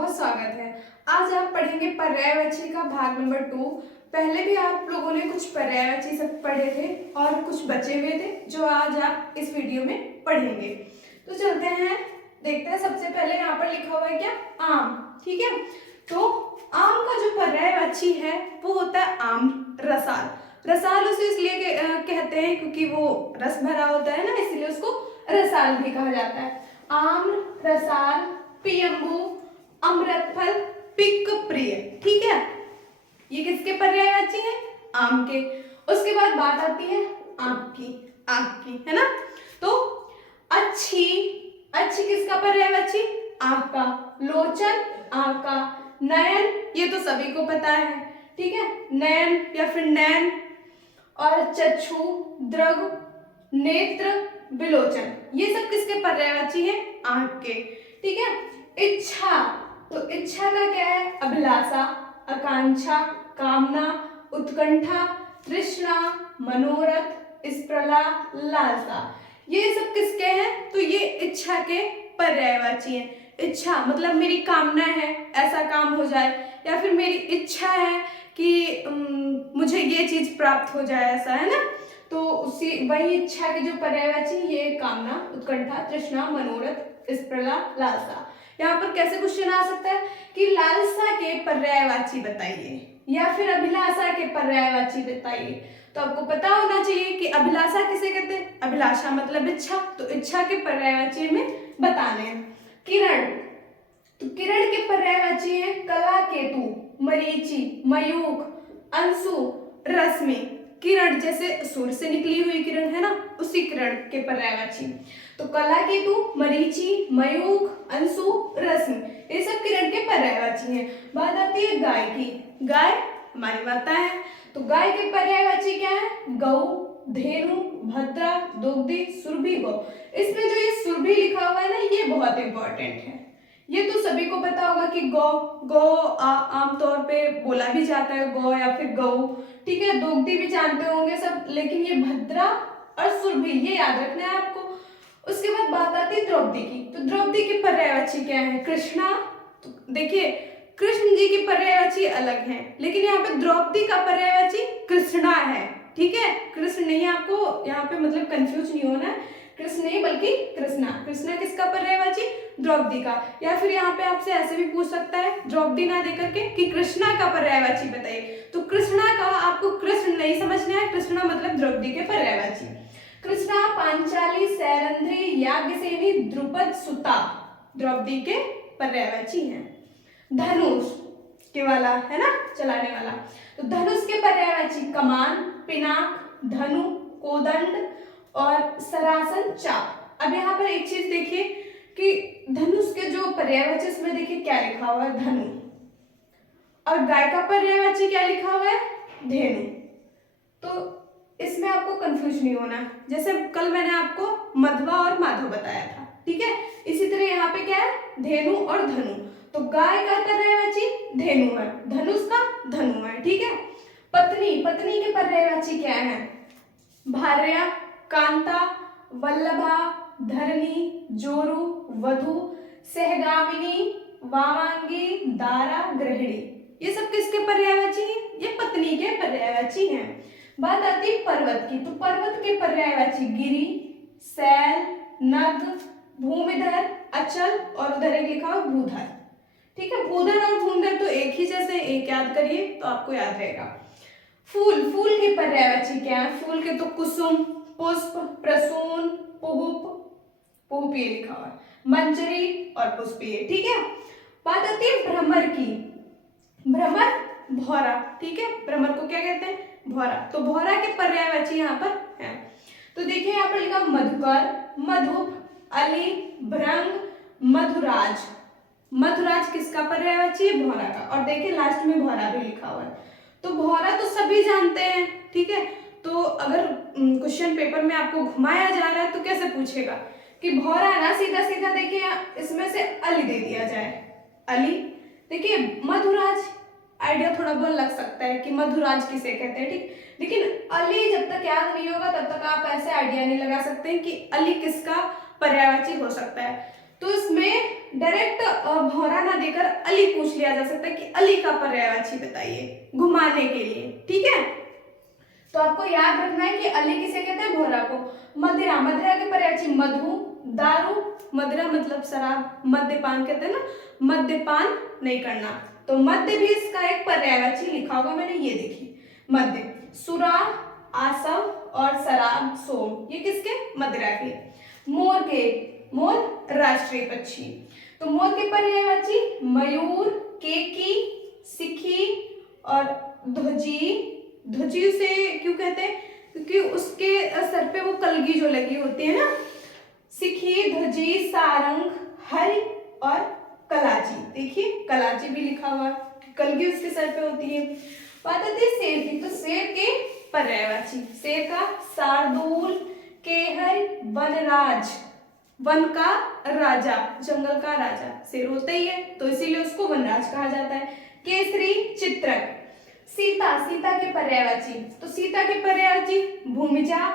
बहुत स्वागत है। आज आप पढ़ेंगे पर्यायवाची का भाग नंबर 2। पहले भी आप लोगों ने कुछ पर्यायवाची सब पढ़े थे और कुछ बचे हुए थे जो आज आप इस वीडियो में पढ़ेंगे। तो चलते हैं, देखते हैं। सबसे पहले यहाँ पर लिखा हुआ है क्या? आम। ठीक है, तो आम का जो पर्यायवाची है वो होता है आम रसाल। रसाल उसे इसलिए कहते हैं क्योंकि वो रस भरा होता है ना, इसलिए उसको रसाल भी कहा जाता है। आम, रसाल, पियंबू, अमृत फल, पिक प्रिय। ठीक है, ये किसके पर्यायवाची है? आम के। उसके बाद बात आती है आँख की। आँख की है ना, तो अच्छी। अच्छी किसका पर्यायवाची? आँख का। लोचन, आँख का। नयन, ये तो सभी को पता है। ठीक है, नयन या फिर नैन। और चक्षु, दृग, नेत्र, विलोचन, ये सब किसके पर्यायवाची है? आँख के। ठीक है, इच्छा, तो इच्छा का क्या है? अभिलाषा, आकांक्षा, कामना, उत्कंठा, तृष्णा, मनोरथ, स्प्रला, लालसा, ये सब किसके हैं? तो ये इच्छा के पर्यायवाची हैं। इच्छा मतलब मेरी कामना है ऐसा काम हो जाए, या फिर मेरी इच्छा है कि मुझे ये चीज प्राप्त हो जाए, ऐसा है ना, तो उसी वही इच्छा की जो पर्यायवाची ये कामना, उत्कंठा, तृष्णा, मनोरथ, स्प्रला, लालसा। यहाँ पर कैसे क्वेश्चन आ सकता है कि लालसा के पर्यायवाची बताइए या फिर अभिलाषा के पर्यायवाची बताइए। तो आपको पता होना चाहिए कि अभिलाषा किसे कहते हैं? अभिलाषा मतलब इच्छा, तो इच्छा के पर्यायवाची में बताने हैं। किरण, तो किरण के पर्यायवाची है कला केतु, मरीचि, मयूख, अंशु, रश्मि। किरण जैसे सूर्य से निकली हुई किरण है ना, उसी किरण के पर्यायवाची। तो कला केतु, मरीचि, मयूख, अंशु, रश्मि, ये सब किरण के पर्यायवाची हैं। बात आती है गाय की। गाय हमारी माता है, तो गाय के पर्यायवाची क्या है? गौ, धेनु, भद्रा, दुग्धी, सुरभि, गौ। इसमें जो ये सुरभि लिखा हुआ है ना, ये बहुत इंपॉर्टेंट है। ये तो सभी को पता होगा कि गौ, गौ आमतौर पे बोला भी जाता है गौ या फिर गौ। ठीक है, दुग्धी भी जानते होंगे सब, लेकिन ये भद्रा और सुरभि ये याद रखना है आपको। उसके बाद बात आती है द्रौपदी की। तो द्रौपदी की पर्यायवाची क्या है? कृष्णा। तो देखिए, कृष्ण जी की पर्यायवाची अलग है, लेकिन यहाँ पे द्रौपदी का पर्यायवाची कृष्णा है। ठीक है, कृष्ण नहीं, आपको यहाँ पे मतलब कंफ्यूज नहीं होना है। कृष्ण नहीं बल्कि कृष्णा। कृष्णा किसका पर्यायवाची? द्रौपदी का। या फिर यहाँ पे आपसे ऐसे भी पूछ सकता है द्रौपदी ना दे करके कि कृष्णा का पर्यायवाची बताइए। तो कृष्णा का आपको कृष्ण नहीं समझना है, कृष्णा मतलब द्रौपदी के पर्यायवाची। कृष्णा, पांचाली, सैरंध्री, याज्ञसेनी, द्रुपद सुता द्रौपदी के पर्यायवाची हैं। धनुष के वाला है ना, चलाने वाला, तो धनुष के पर्यायवाची कमान, पिनाक, धनु, कोदंड और सरासन, चाप। अब यहाँ पर एक चीज देखिए कि धनुष के जो पर्यायवाची इसमें देखिए क्या लिखा हुआ है? धनु। और गाय का पर्यायवाची क्या लिखा हुआ है? धेनु। तो इसमें आपको कंफ्यूज नहीं होना, जैसे कल मैंने आपको मध्वा और माधव बताया था। ठीक है, इसी तरह यहाँ पे क्या है? धेनु और धनु। तो गाय का पर्यायवाची धेनु है, धनुष का धनु है। ठीक है, पत्नी, पत्नी के पर्यायवाची क्या है? भार्या, कांता, वल्लभा, धरणी, जोरु, वधु, सहगामिनी, वामांगी, दारा, गृहिणी, ये सब किसके पर्यायवाची हैं? ये पत्नी के पर्यायवाची हैं। बात आती है पर्वत की। तो पर्वत के पर्यायवाची गिरि, शैल, नद, भूमिधर, अचल, और उधर एक लिखा हुआ भूधर। ठीक है, भूधर और भूमिधर तो एक ही जैसे, एक याद करिए तो आपको याद रहेगा। फूल, फूल के पर्यायवाची क्या है? फूल के तो कुसुम, पुष्प, प्रसून, पुहुप, पुहुप ये लिखा हुआ है, मंजरी और पुष्पीय। ठीक है, बात आती है भ्रमर की। भ्रमर, भौरा। ठीक है, भ्रमर को क्या कहते हैं? भौरा। तो भौरा के पर्यायवाची यहाँ पर है। तो देखिए यहाँ पर लिखा मधुकर, मधुप, अली, भृंग, मधुराज। मधुराज किसका पर्यायवाची है? भौरा का। और देखिए लास्ट में भौरा भी लिखा हुआ है। तो भौरा तो सभी जानते हैं। ठीक है, तो अगर क्वेश्चन पेपर में आपको घुमाया जा रहा है तो कैसे पूछेगा कि भौरा ना, सीधा सीधा देखिए इसमें से अली दे दिया जाए, अली। देखिए मधुराज आइडिया थोड़ा बहुत लग सकता है कि मधुराज किसे कहते हैं, ठीक, लेकिन अली जब तक याद नहीं होगा तब तक आप ऐसे आइडिया नहीं लगा सकते कि अली किसका पर्यायवाची हो सकता है। तो इसमें डायरेक्ट भौरा ना देकर अली पूछ लिया जा सकता है कि अली का पर्यायवाची बताइए घुमाने के लिए, ठीक है। तो आपको याद रखना है कि अली किसे कहते हैं, भौरा को। मदिरा, मदिरा के पर्यायवाची मधु, दारू, मदिरा मतलब शराब, मद्यपान कहते हैं ना, मद्यपान नहीं करना। तो मद्य भी इसका एक पर्यायवाची लिखा होगा मैंने, ये देखिए मद्य। सुरा, आसव और शराब, सोम, ये किसके, मदिरा के। मोर के, मोर राष्ट्रीय पक्षी। तो मोर के पर्यायवाची मयूर, केकी, सिखी और ध्वजी। ध्वजी उसे क्यों कहते हैं, क्योंकि उसके सर पे वो कलगी जो लगी होती है ना। सिखी, ध्वजी, सारंग, हरि और कलाची। देखिए कलाची भी लिखा हुआ, कलगी उसके सर पे होती है। बात आती है शेर की, तो शेर के पर्यायवाची, शेर का शार्दूल, केहर, वनराज, वन का राजा, जंगल का राजा शेर होता ही है, तो इसीलिए उसको वनराज कहा जाता है। केसरी, चित्रक। सीता, सीता के पर्यायवाची, तो सीता के पर्यायवाची भूमिजा,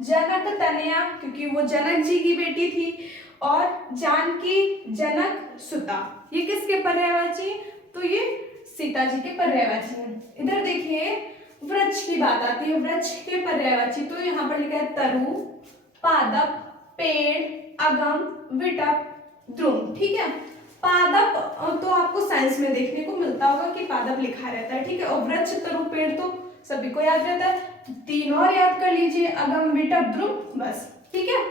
जनक तनया, क्योंकि वो जनक जी की बेटी थी, और जानकी, जनक सुता, ये किसके पर्यायवाची, तो ये सीता जी के पर्यायवाची हैं। इधर देखिए वृक्ष की बात आती है, वृक्ष के पर्यायवाची, तो यहाँ पर लिखा है तरु, पादप, पेड़, अगम, विटप, द्रुम, ठीक है। पादप तो आपको साइंस में देखने को मिलता होगा कि पादप लिखा रहता है, ठीक है। और वृक्ष, तरु, पेड़ तो सभी को याद रहता है। तीन और याद कर लीजिए, अगम, विटप, द्रुम, बस, ठीक है।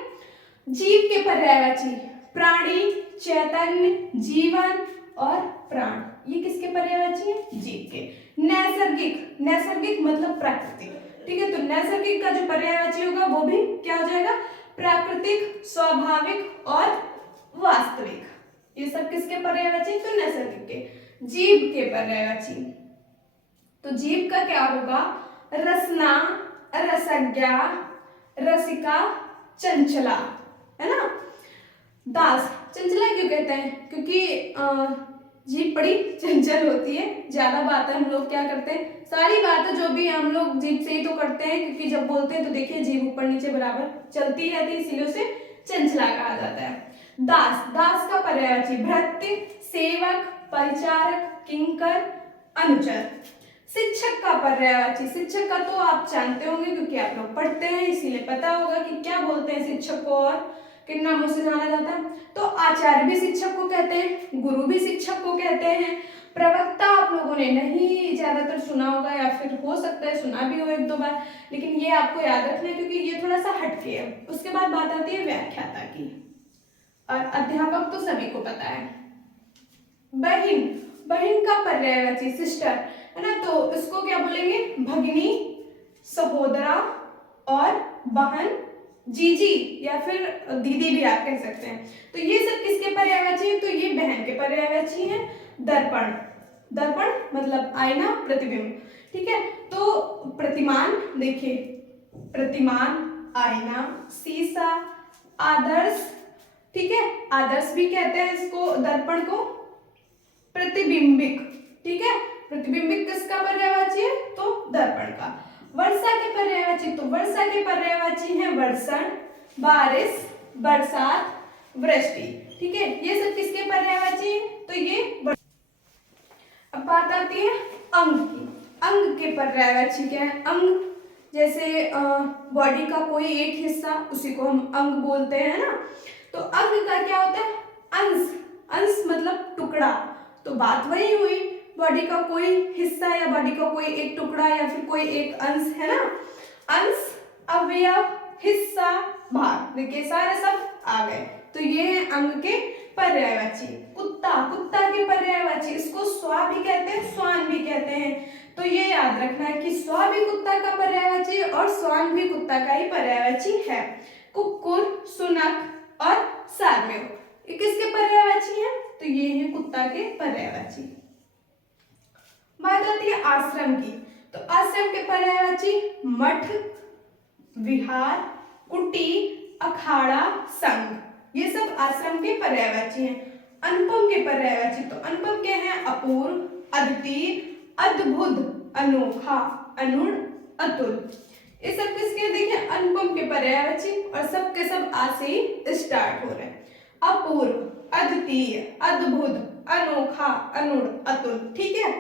जीव के पर्यायवाची प्राणी, चैतन्य, जीवन और प्राण, ये किसके पर्यायवाची है, जीव के। नैसर्गिक, नैसर्गिक मतलब प्राकृतिक, ठीक है। तो नैसर्गिक का जो पर्यायवाची होगा वो भी क्या हो जाएगा, प्राकृतिक, स्वाभाविक और वास्तविक, ये सब किसके पर्यायवाची, तो नैसर्गिक के। जीव के पर्यायवाची, तो जीव का क्या होगा, रसना, रसज्ञा, रसिका, चंचला, है ना। दास, चंचला क्यों कहते हैं, क्योंकि जीभ बड़ी चंचल होती है, ज्यादा बातें हम लोग क्या करते हैं, सारी बातें जो भी हम लोग जीभ से ही तो करते हैं, क्योंकि जब बोलते हैं तो देखिए जीभ ऊपर नीचे बराबर चलती रहती है, इसीलिए उसे चंचला कहा जाता है। दास, दास का पर्यायवाची भृत्य, सेवक, परिचारक, किंकर, अनुचर। शिक्षक का पर्यायवाची, शिक्षक का तो आप जानते होंगे क्योंकि आप लोग पढ़ते हैं, इसीलिए पता होगा कि क्या बोलते हैं शिक्षक को, और किन नामों से जाना जाता है। तो आचार्य भी शिक्षक को कहते हैं, गुरु भी शिक्षक को कहते हैं। प्रवक्ता आप लोगों ने नहीं ज्यादातर सुना होगा, या फिर हो सकता है सुना भी हो एक दो बार, लेकिन ये आपको याद रखना है क्योंकि ये थोड़ा सा हटके है। उसके बाद बात आती है व्याख्याता की, और अध्यापक तो सभी को पता है। बहन, बहन का पर्यायवाची सिस्टर, है ना, तो इसको क्या बोलेंगे, भगिनी, सहोदरा और बहन, जीजी या फिर दीदी भी आप कह सकते हैं। तो ये सब किसके पर्यायवाची हैं, तो ये बहन के पर्यायवाची हैं। दर्पण, दर्पण मतलब आईना, प्रतिबिंब, ठीक है। तो प्रतिमान, देखिए प्रतिमान, आईना, शीशा, आदर्श, ठीक है, आदर्श भी कहते हैं इसको, दर्पण को। प्रतिबिंबिक, ठीक है, प्रतिबिंबिक किसका पर्यायवाची है, तो दर्पण का। वर्षा के पर्यायवाची, तो वर्षा के पर्यायवाची है वर्षण, बारिश, बरसात, वृष्टि, ठीक है। ये सब किसके पर्यायवाची है, तो ये। अब बात आती है अंग की, अंग के पर्यायवाची क्या है, अंग जैसे बॉडी का कोई एक हिस्सा, उसी को हम अंग बोलते हैं ना। तो अंग का क्या होता है, अंश, अंश मतलब टुकड़ा, तो बात वही हुई, बॉडी का कोई हिस्सा या बॉडी का कोई एक टुकड़ा या फिर कोई एक अंश, है ना। अंश, अवयव, हिस्सा, भाग, देखिए सारे सब आ गए, तो ये है अंग के पर्यायवाची। कुत्ता, कुत्ता के पर्यायवाची, इसको स्वा भी कहते हैं, स्वान भी कहते हैं, तो ये याद रखना है कि स्वा भी कुत्ता का पर्यायवाची है और स्वान भी कुत्ता का ही पर्यायवाची है। कुक्कुर, सुनक और सारमेय, ये किसके पर्यायवाची हैं, तो ये है कुत्ता के पर्यायवाची। बात आती है आश्रम की, तो आश्रम के पर्यायवाची मठ, विहार, कुटी, अखाड़ा, संघ, ये सब आश्रम के पर्यायवाची हैं। अनुपम के पर्यायवाची, तो अनुपम क्या है, अपूर्व, अद्वितीय, अद्भुत, अनोखा, अनुण, अतुल, ये सब किसके, देखिए अनुपम के पर्यायवाची, और सब के सब आ से ही स्टार्ट हो रहे हैं। अपूर्व, अद्वितीय, अद्भुत, अनोखा, अनुड़, अतुल। ठीक है।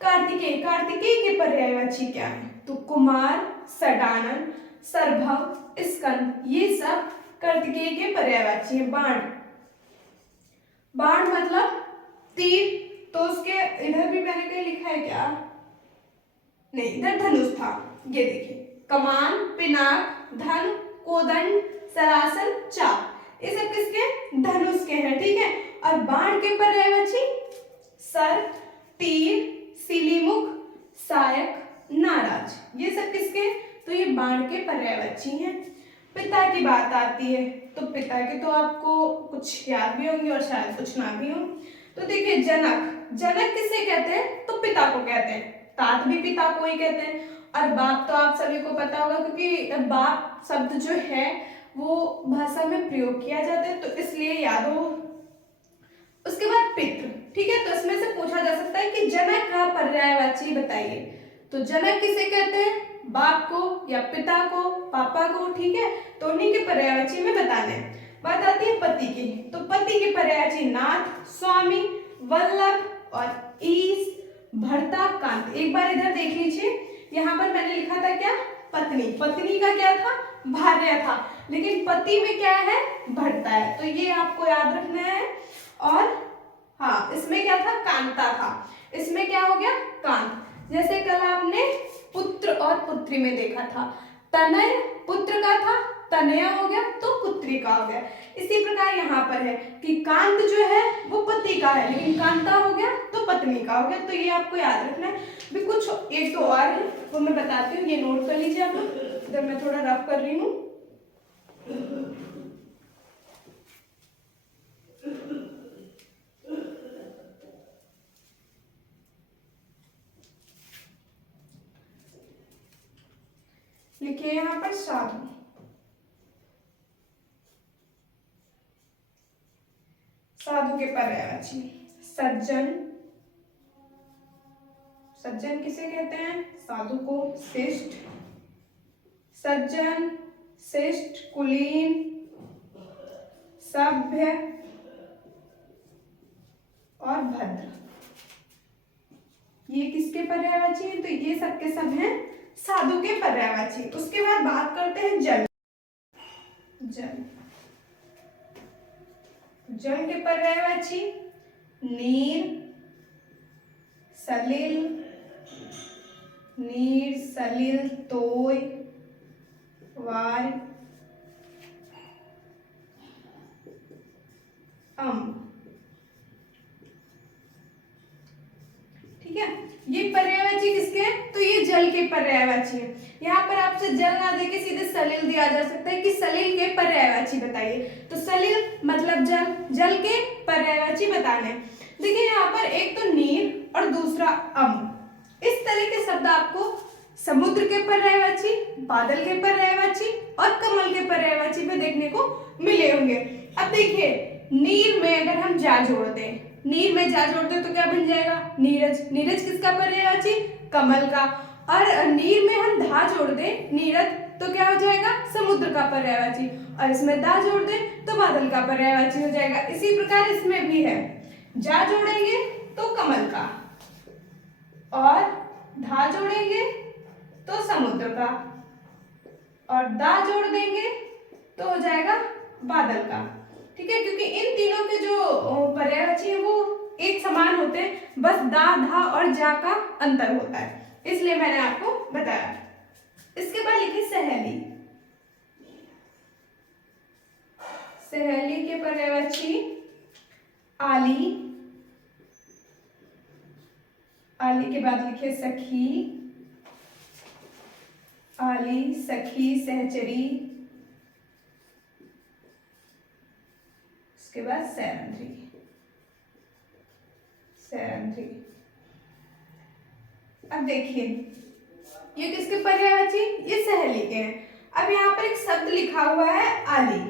कार्तिकेय, कार्तिकेय के पर्यायवाची क्या है? तो कुमार, सडानन, सरभव, स्कंद, ये सब कार्तिकेय के पर्यायवाची है। बाण, बाण मतलब तीर, तो उसके इधर भी मैंने कहीं लिखा है क्या? नहीं, इधर धनुष था। ये देखिए, कमान, पिनाक, धन, कोदंड, सरासन, चाप, ये सब किसके? धनुष के हैं। ठीक है। और बाण के पर्यायवाची सर, तीर, सिलीमुख, सायक, नाराज, ये सब किसके? तो ये बाण के पर्यायवाची हैं। पिता की बात आती है, तो पिता के तो आपको कुछ याद भी होंगे और शायद कुछ ना भी हो। तो देखिए, जनक, जनक किसे कहते हैं? तो पिता को कहते हैं। तात भी पिता को ही कहते हैं। और बाप तो आप सभी को पता होगा, क्योंकि बाप शब्द जो है वो भाषा में प्रयोग किया जाता है, तो इसलिए याद हो। उसके बाद पितृ। ठीक है। तो इसमें से पूछा जा सकता है कि जनक का पर्यायवाची बताइए। तो जनक किसे कहते हैं? बाप को या पिता को, पापा को। ठीक है। तो उन्हीं के पर्यायवाची में बताने। बात आती है पति की। तो पति के पर्यायवाची नाथ, स्वामी, वल्लभ और ईश, भर्ता, कांत। एक बार इधर देख लीजिए, यहाँ पर मैंने लिखा था क्या? पत्नी। पत्नी का क्या था? भार्या था। लेकिन पति में क्या है? भर्ता है। तो ये आपको याद रखना है। और हाँ, इसमें क्या था? कांता था। इसमें क्या हो गया? कांत। जैसे कल आपने पुत्र और पुत्री में देखा था, तनय पुत्र का था, तनया हो गया तो पुत्री का हो गया। इसी प्रकार यहाँ पर है कि कांत जो है वो पति का है, लेकिन कांता हो गया तो पत्नी का हो गया। तो ये आपको याद रखना है। भी कुछ एक तो और है, वो मैं बताती हूँ, ये नोट कर लीजिए आप लोग। इधर मैं थोड़ा रफ कर रही हूँ। लिखिए यहाँ पर साधु। साधु के पर्यायवाची सज्जन, सज्जन किसे कहते हैं? साधु को। शिष्ट, सज्जन, शिष्ट, कुलीन, सभ्य और भद्र, ये किसके पर्यायवाची हैं? तो ये सब के सब हैं साधु के पर्यायवाची। उसके बाद बात करते हैं जल। जल, जल के पर्यायवाची नीर, सलिल, नीर, सलिल, तोय, वार, ठीक है। ये पर्यायवाची किसके? तो ये जल के पर्यायवाची है। यहाँ पर आपसे जल ना देके सीधे सलिल दिया जा सकता है कि सलिल के पर्यायवाची बताइए। तो सलिल मतलब जल, जल के पर्यायवाची बताने। देखिए यहाँ पर एक तो नीर और दूसरा इस तरह के शब्द आपको समुद्र के पर्यायवाची, बादल के पर्यायवाची और कमल के पर्यायवाची में देखने को मिले होंगे। अब देखिए, नीर में अगर हम जा जोड़ दें, नीर में जा जोड़ते तो क्या बन जाएगा? नीरज। नीरज किसका पर्यायवाची? कमल का। और नीर में हम धा जोड़ दें, नीरज, तो क्या हो जाएगा? समुद्र का पर्यायवाची। और इसमें दा जोड़ दें तो बादल का पर्यायवाची हो जाएगा। इसी प्रकार इसमें भी है, जा जोड़ेंगे तो कमल का, और धा जोड़ेंगे तो समुद्र का, और दा जोड़ देंगे तो हो जाएगा बादल का। ठीक है। क्योंकि इन तीनों के जो पर्यायवाची है वो एक समान होते हैं, बस दा, धा और जा का अंतर होता है, इसलिए मैंने आपको बताया। इसके बाद लिखिए सहेली। सहेली के पर्यायवाची आली, आली के बाद लिखिए सखी, आली, सखी, सहचरी, उसके बाद सैरंध्री, सैरंध्री। अब देखिए, ये किसके पर्यायवाची? ये सहेली के हैं। अब यहाँ पर एक शब्द लिखा हुआ है आली।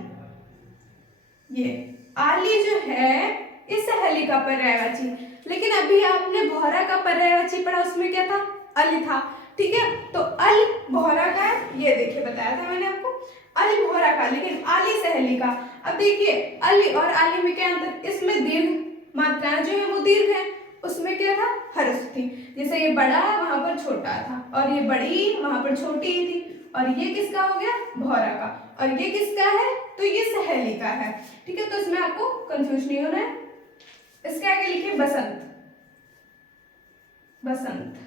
ये आली जो है ये सहेली का पर्यायवाची, लेकिन अभी आपने भौरा का पर्यायवाची पढ़ा, उसमें क्या था? अल था। ठीक है। तो अल भौरा का है, ये देखिए बताया था मैंने आपको, अल भौरा का, लेकिन आली सहेली का। अब देखिए अली और आली में क्या अंतर, इसमें दीर्घ मात्राएं जो है वो दीर्घ है, उसमें क्या था ह्रस्व थी। जैसे ये बड़ा वहां पर छोटा था, और ये बड़ी वहां पर छोटी थी, और ये किसका हो गया भौरा का, और ये किसका है तो ये सहेली का है। ठीक है, तो इसमें आपको कंफ्यूज नहीं होना है। इसके आगे लिखिए बसंत। बसंत,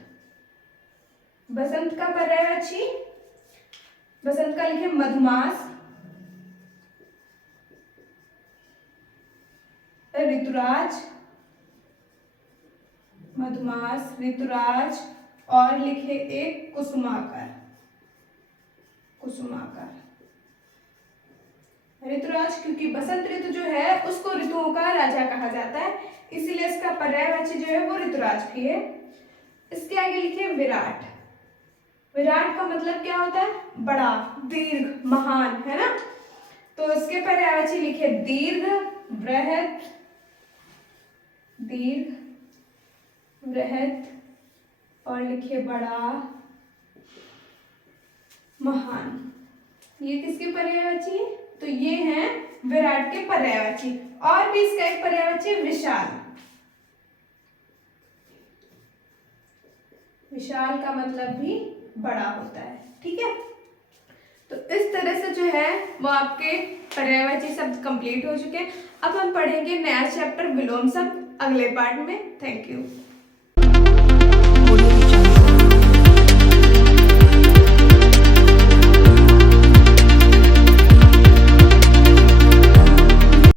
बसंत का पर्यायवाची, बसंत का लिखिए मधुमास, ऋतुराज, मधुमास, ऋतुराज, और लिखे एक कुसुमाकर। कुसुमाकर, ऋतुराज क्योंकि बसंत ऋतु जो है उसको ऋतुओं का राजा कहा जाता है, इसीलिए इसका पर्यायवाची जो है वो ऋतुराज भी है। इसके आगे लिखिए विराट। विराट का मतलब क्या होता है बड़ा, दीर्घ, महान, है ना। तो इसके पर्यायवाची लिखिए दीर्घ, बृहत, दीर्घ, बृहत, और लिखिए बड़ा, महान। ये किसके पर्यायवाची है तो ये है विराट के पर्यायवाची। और भी इसका एक पर्यायवाची विशाल। विशाल का मतलब भी बड़ा होता है। ठीक है, तो इस तरह से जो है वो आपके पर्यायवाची शब्द कंप्लीट हो चुके हैं। अब हम पढ़ेंगे नया चैप्टर विलोम शब्द अगले पार्ट में। Thank you.